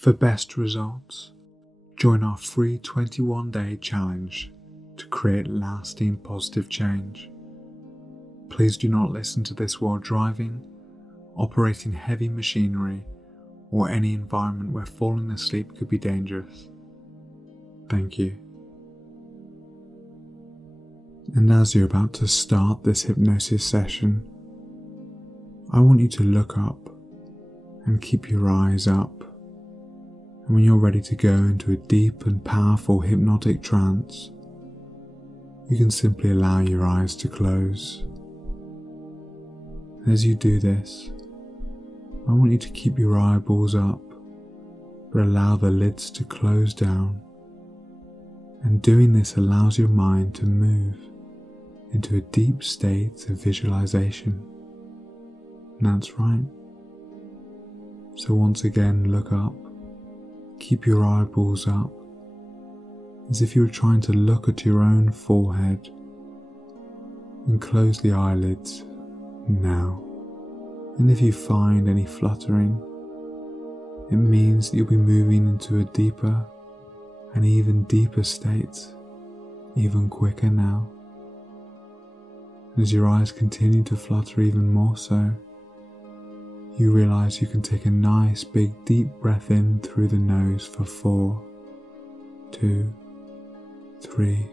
For best results, join our free 21-day challenge to create lasting positive change. Please do not listen to this while driving, operating heavy machinery, or any environment where falling asleep could be dangerous. Thank you. And as you're about to start this hypnosis session, I want you to look up and keep your eyes up. And when you're ready to go into a deep and powerful hypnotic trance, you can simply allow your eyes to close. As you do this, I want you to keep your eyeballs up, but allow the lids to close down. And doing this allows your mind to move into a deep state of visualization. And that's right. So once again, look up, keep your eyeballs up, as if you were trying to look at your own forehead, and close the eyelids now. And if you find any fluttering, it means that you'll be moving into a deeper and even deeper state, even quicker now. As your eyes continue to flutter even more so, you realize you can take a nice big deep breath in through the nose for 4, 2, 3,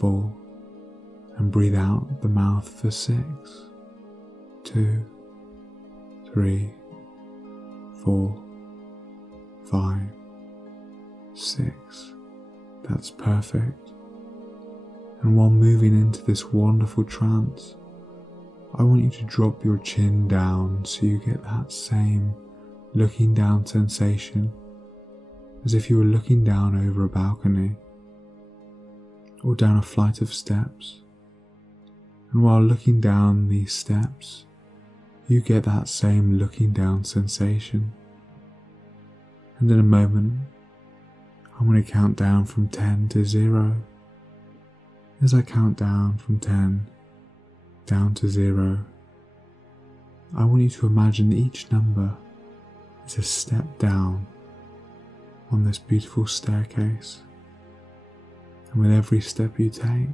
4, and breathe out the mouth for 6, 2, 3, 4, 5, 6. That's perfect. And while moving into this wonderful trance, I want you to drop your chin down so you get that same looking down sensation, as if you were looking down over a balcony or down a flight of steps. And while looking down these steps, you get that same looking down sensation. And in a moment, I'm going to count down from 10 to 0. As I count down from 10 down to 0, I want you to imagine each number is a step down on this beautiful staircase. And with every step you take,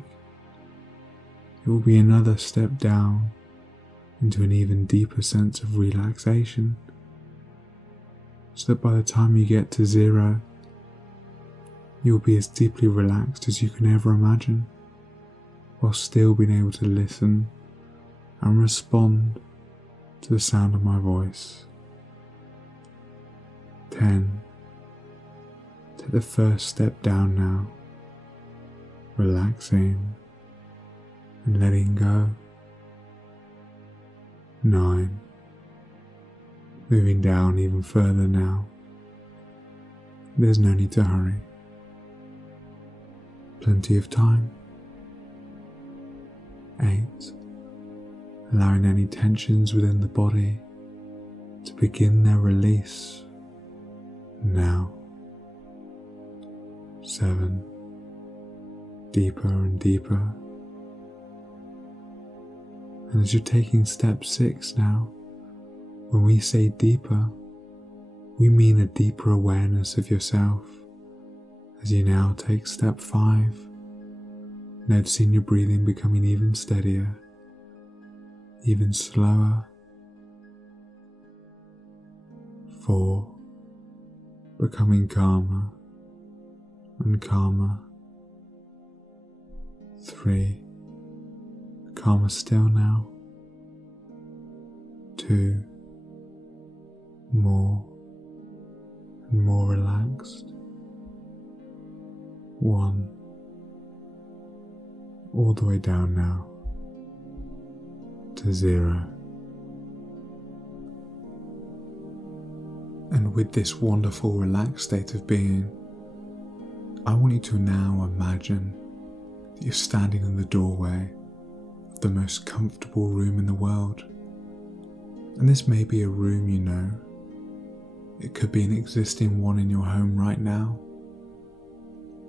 it will be another step down into an even deeper sense of relaxation, so that by the time you get to 0, you'll be as deeply relaxed as you can ever imagine, while still being able to listen and respond to the sound of my voice. 10. Take the first step down now, relaxing and letting go. 9. Moving down even further now. There's no need to hurry. Plenty of time. 8. Allowing any tensions within the body to begin their release now. 7. Deeper and deeper. And as you're taking step 6 now, when we say deeper, we mean a deeper awareness of yourself. As you now take step 5, noticing your breathing becoming even steadier, even slower. 4, becoming calmer and calmer. 3, calmer still now. 2, more and more relaxed. 1, all the way down now to 0. And with this wonderful relaxed state of being, I want you to now imagine that you're standing in the doorway of the most comfortable room in the world. And this may be a room you know. It could be an existing one in your home right now,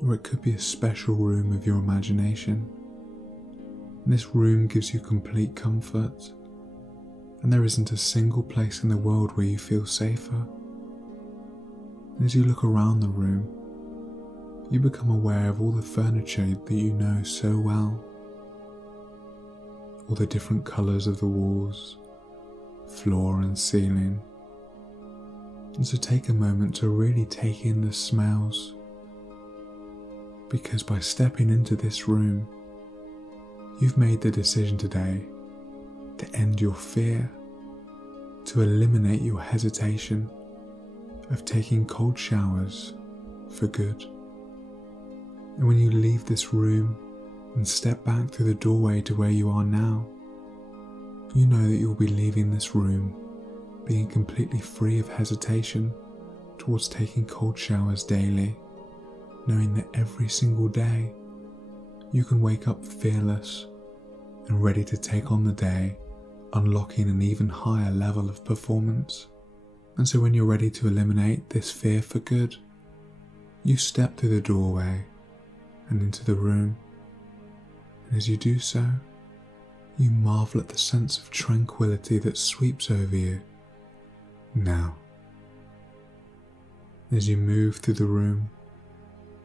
or it could be a special room of your imagination. And this room gives you complete comfort, and there isn't a single place in the world where you feel safer. As you look around the room, you become aware of all the furniture that you know so well, all the different colours of the walls, floor and ceiling. And so take a moment to really take in the smells, because by stepping into this room, you've made the decision today to end your fear, to eliminate your hesitation of taking cold showers for good. And when you leave this room and step back through the doorway to where you are now, you know that you'll be leaving this room being completely free of hesitation towards taking cold showers daily, knowing that every single day you can wake up fearless and ready to take on the day, unlocking an even higher level of performance. And so when you're ready to eliminate this fear for good, you step through the doorway and into the room. And as you do so, you marvel at the sense of tranquility that sweeps over you. Now, as you move through the room,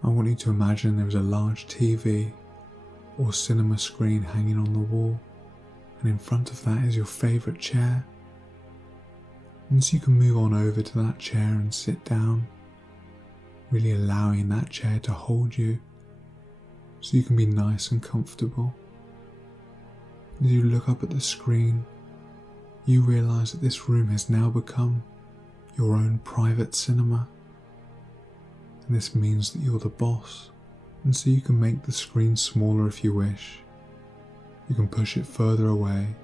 I want you to imagine there is a large TV or cinema screen hanging on the wall, and in front of that is your favourite chair. And so you can move on over to that chair and sit down, really allowing that chair to hold you so you can be nice and comfortable. As you look up at the screen, you realise that this room has now become your own private cinema. And this means that you're the boss, and so you can make the screen smaller if you wish. You can push it further away,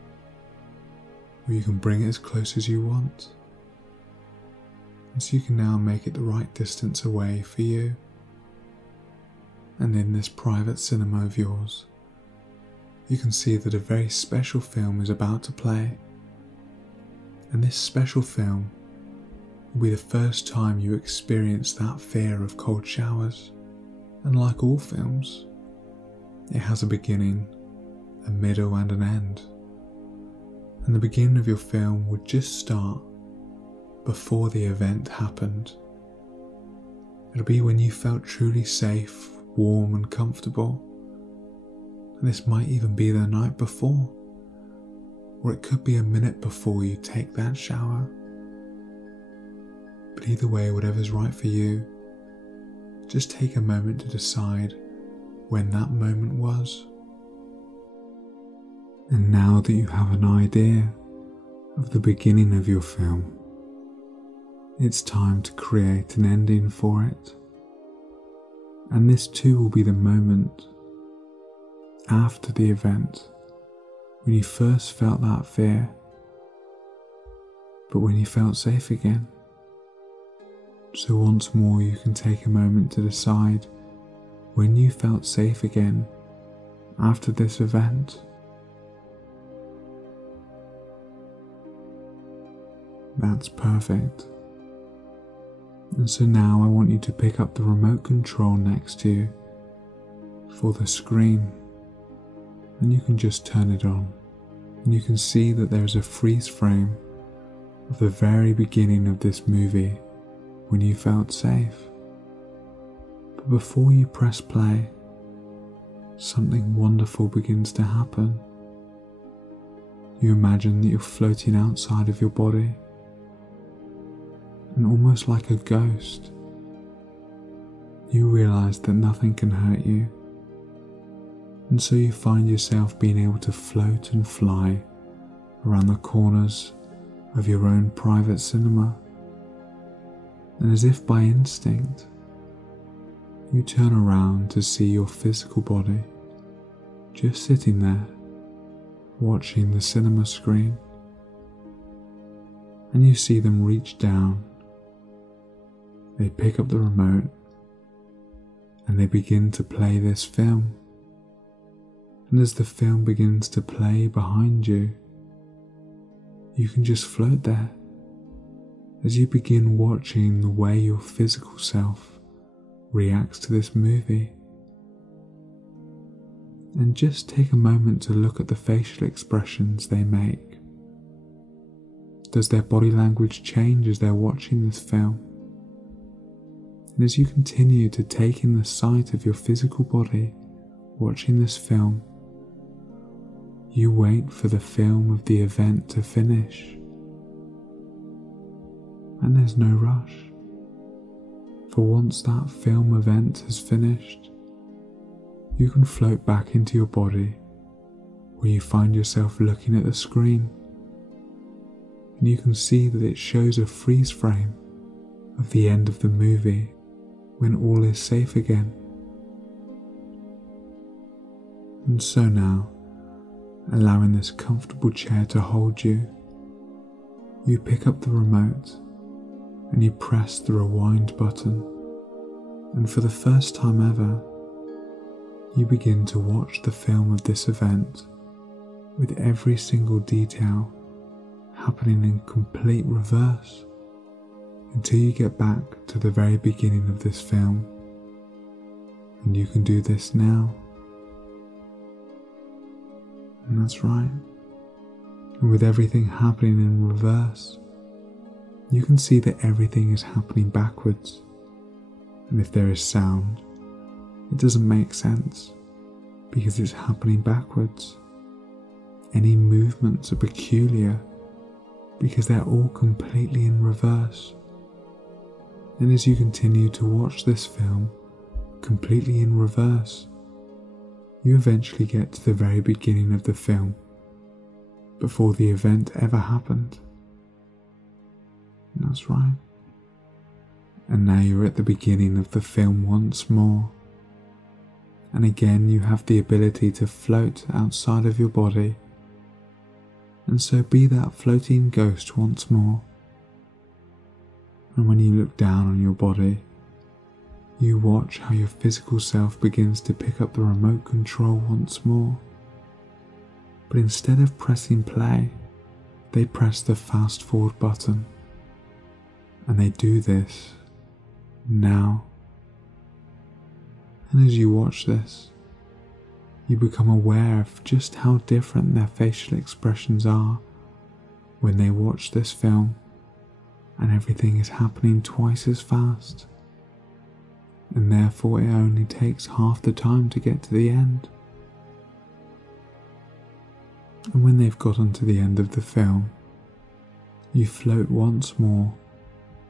or you can bring it as close as you want. And so you can now make it the right distance away for you. And in this private cinema of yours, you can see that a very special film is about to play. And this special film will be the first time you experience that fear of cold showers. And like all films, it has a beginning, a middle and an end. And the beginning of your film would just start before the event happened. It'll be when you felt truly safe, warm and comfortable. And this might even be the night before, or it could be a minute before you take that shower. But either way, whatever's right for you, just take a moment to decide when that moment was. And now that you have an idea of the beginning of your film, it's time to create an ending for it. And this too will be the moment after the event when you first felt that fear, but when you felt safe again. So once more you can take a moment to decide when you felt safe again after this event. That's perfect. And so now I want you to pick up the remote control next to you for the screen, and you can just turn it on, and you can see that there's a freeze frame of the very beginning of this movie when you felt safe. But before you press play, something wonderful begins to happen. You imagine that you're floating outside of your body, and almost like a ghost, you realise that nothing can hurt you, and so you find yourself being able to float and fly around the corners of your own private cinema. And as if by instinct, you turn around to see your physical body just sitting there, watching the cinema screen. And you see them reach down, they pick up the remote, and they begin to play this film. And as the film begins to play behind you, you can just float there as you begin watching the way your physical self reacts to this movie. And just take a moment to look at the facial expressions they make. Does their body language change as they're watching this film? And as you continue to take in the sight of your physical body watching this film, you wait for the film of the event to finish. And there's no rush, for once that film event has finished, you can float back into your body where you find yourself looking at the screen, and you can see that it shows a freeze frame of the end of the movie when all is safe again. And so now, allowing this comfortable chair to hold you, you pick up the remote and you press the rewind button, and for the first time ever, you begin to watch the film of this event with every single detail happening in complete reverse until you get back to the very beginning of this film. And you can do this now. And that's right. And with everything happening in reverse, you can see that everything is happening backwards. And if there is sound, it doesn't make sense because it's happening backwards. Any movements are peculiar because they're all completely in reverse. And as you continue to watch this film completely in reverse, you eventually get to the very beginning of the film, before the event ever happened. And that's right. And now you're at the beginning of the film once more. And again you have the ability to float outside of your body, and so be that floating ghost once more. And when you look down on your body, you watch how your physical self begins to pick up the remote control once more. But instead of pressing play, they press the fast forward button. And they do this now. And as you watch this, you become aware of just how different their facial expressions are when they watch this film, and everything is happening twice as fast, and therefore it only takes half the time to get to the end. And when they've gotten to the end of the film, you float once more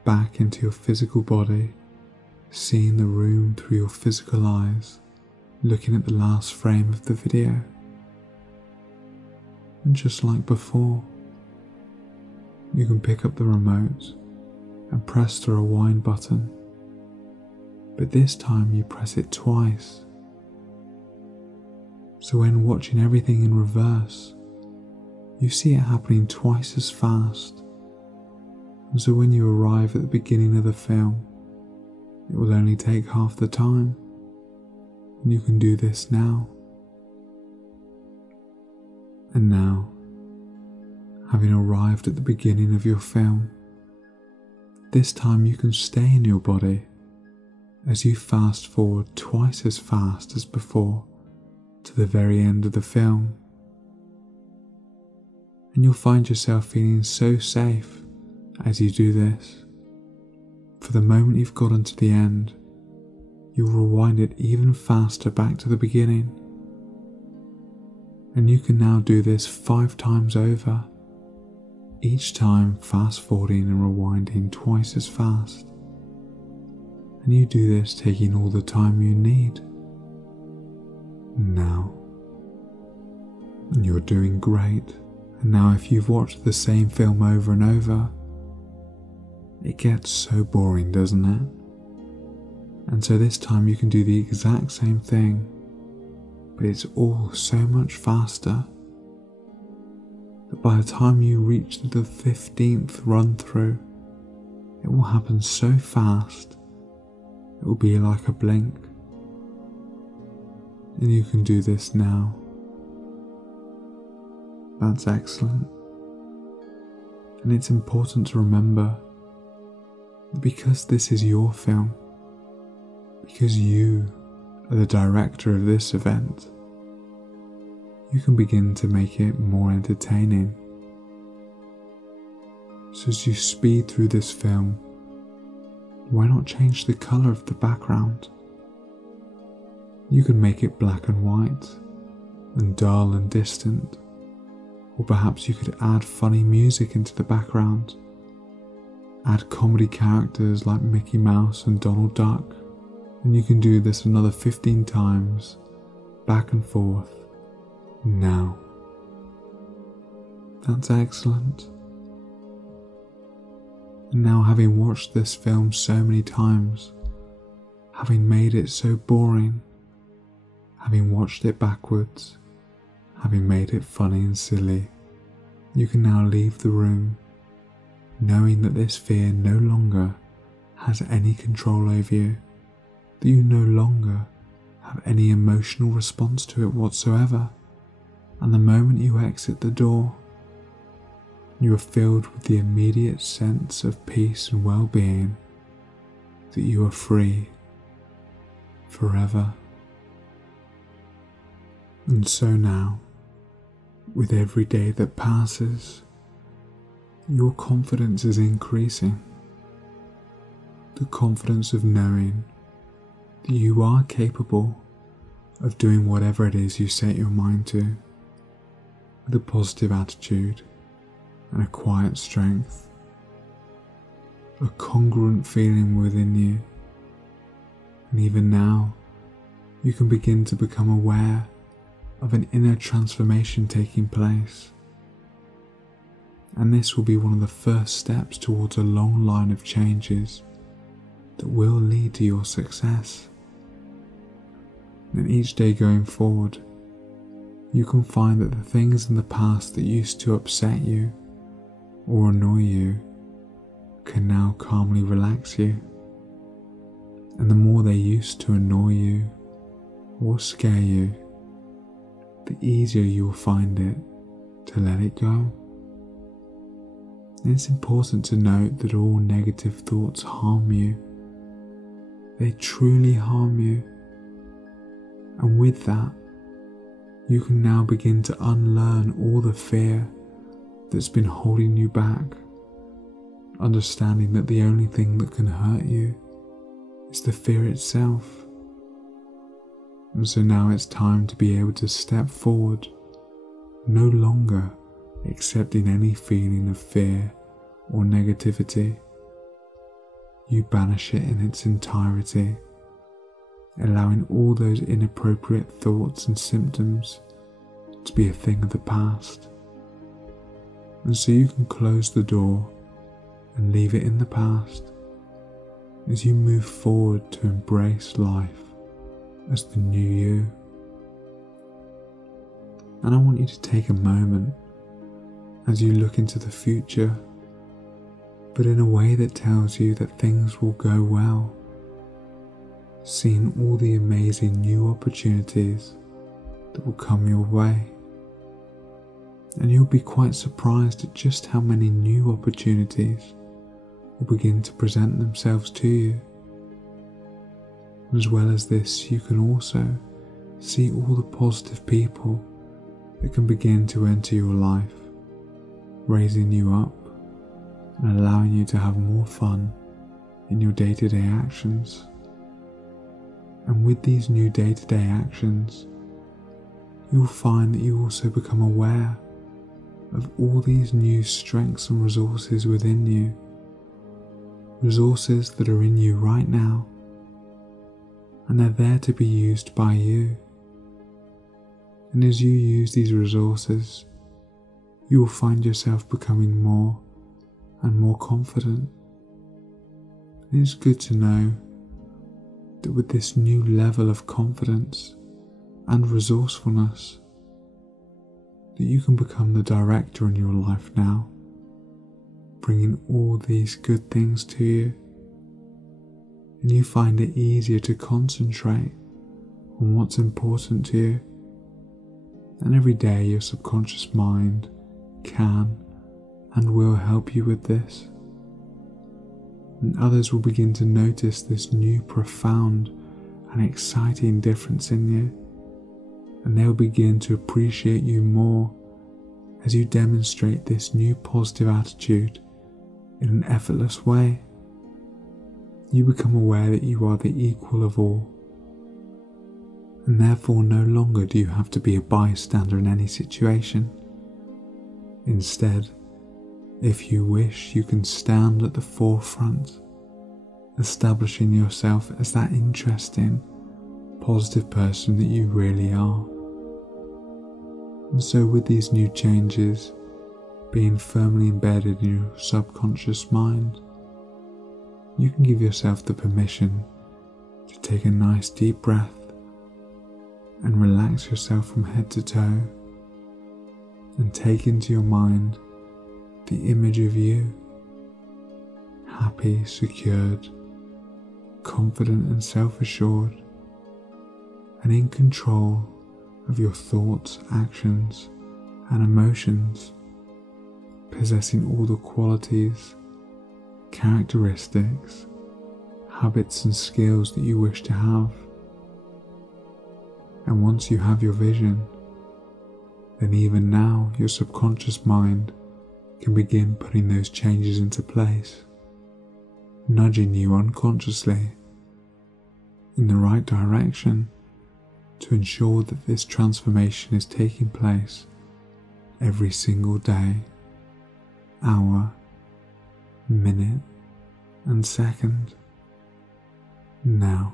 back into your physical body, seeing the room through your physical eyes, looking at the last frame of the video. And just like before, you can pick up the remote and press the rewind button, but this time you press it twice. So when watching everything in reverse, you see it happening twice as fast. And so when you arrive at the beginning of the film, it will only take half the time, and you can do this now. And now, having arrived at the beginning of your film, this time you can stay in your body as you fast forward twice as fast as before to the very end of the film. And you'll find yourself feeling so safe as you do this. For the moment you've gotten to the end, you'll rewind it even faster back to the beginning. And you can now do this 5 times over, each time fast forwarding and rewinding twice as fast. And you do this taking all the time you need. Now, you're doing great. And now if you've watched the same film over and over, it gets so boring, doesn't it? And so this time you can do the exact same thing, but it's all so much faster that by the time you reach the 15th run through, it will happen so fast, it will be like a blink. And you can do this now. That's excellent. And it's important to remember that because this is your film, because you are the director of this event, you can begin to make it more entertaining. So as you speed through this film, why not change the colour of the background? You could make it black and white, and dull and distant, or perhaps you could add funny music into the background. Add comedy characters like Mickey Mouse and Donald Duck, and you can do this another 15 times, back and forth, now. That's excellent. And now, having watched this film so many times, having made it so boring, having watched it backwards, having made it funny and silly, you can now leave the room, knowing that this fear no longer has any control over you, that you no longer have any emotional response to it whatsoever, and the moment you exit the door, you are filled with the immediate sense of peace and well-being, that you are free forever. And so now, with every day that passes, your confidence is increasing. The confidence of knowing that you are capable of doing whatever it is you set your mind to, with a positive attitude and a quiet strength, a congruent feeling within you. And even now, you can begin to become aware of an inner transformation taking place. And this will be one of the first steps towards a long line of changes that will lead to your success. And each day going forward, you can find that the things in the past that used to upset you or annoy you can now calmly relax you. And the more they used to annoy you or scare you, the easier you will find it to let it go. And it's important to note that all negative thoughts harm you. They truly harm you. And with that, you can now begin to unlearn all the fear that's been holding you back, understanding that the only thing that can hurt you is the fear itself. And so now it's time to be able to step forward, no longer accepting any feeling of fear or negativity. You banish it in its entirety, allowing all those inappropriate thoughts and symptoms to be a thing of the past. And so you can close the door and leave it in the past as you move forward to embrace life as the new you. And I want you to take a moment as you look into the future, but in a way that tells you that things will go well, seeing all the amazing new opportunities that will come your way. And you'll be quite surprised at just how many new opportunities will begin to present themselves to you. As well as this, you can also see all the positive people that can begin to enter your life, raising you up and allowing you to have more fun in your day-to-day actions. And with these new day-to-day actions, you'll find that you also become aware of all these new strengths and resources within you, resources that are in you right now, and they're there to be used by you. And as you use these resources, you will find yourself becoming more and more confident. And it's good to know that with this new level of confidence and resourcefulness, that you can become the director in your life now, bringing all these good things to you, and you find it easier to concentrate on what's important to you. And every day your subconscious mind can and will help you with this. And others will begin to notice this new profound and exciting difference in you, and they'll begin to appreciate you more as you demonstrate this new positive attitude in an effortless way. You become aware that you are the equal of all, and therefore no longer do you have to be a bystander in any situation. Instead, if you wish, you can stand at the forefront, establishing yourself as that interesting, positive person that you really are. And so with these new changes being firmly embedded in your subconscious mind, you can give yourself the permission to take a nice deep breath and relax yourself from head to toe, and take into your mind the image of you, happy, secured, confident and self-assured, and in control of your thoughts, actions and emotions, possessing all the qualities, characteristics, habits and skills that you wish to have. And once you have your vision, then even now your subconscious mind can begin putting those changes into place, nudging you unconsciously in the right direction to ensure that this transformation is taking place every single day, hour, minute and second, now.